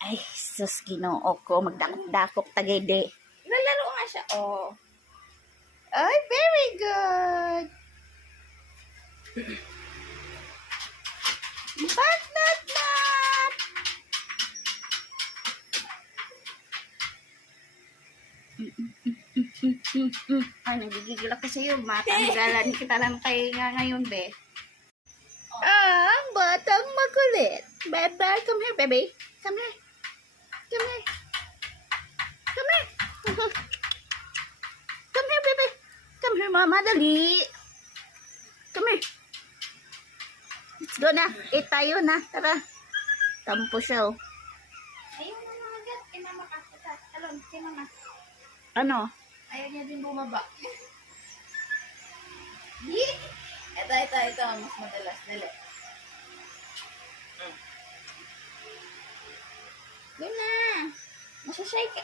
Ay, sus, Ginoo ko. Magdakop-dakop tagay de. Lalaro nga siya. Oh. Ay, very good. Bat, bat, bat. Ay, nagigigil ako sa'yo. Matanggalan kita lang kay nga ngayon, be. Ah, batang makulit. Bebe, come here, baby. Come here. Come here. Come here. Come here, baby. Come here, mama. Dali. Come here. Let's go na. Eat tayo na. Tara. Tampo siya, oh. Ayaw na mga agad. Kay mama ka. Talon, kay mama. Ano? Ayaw niya din bumaba. Ito. Mas madalas. Dali. Yun na. Masasay ka.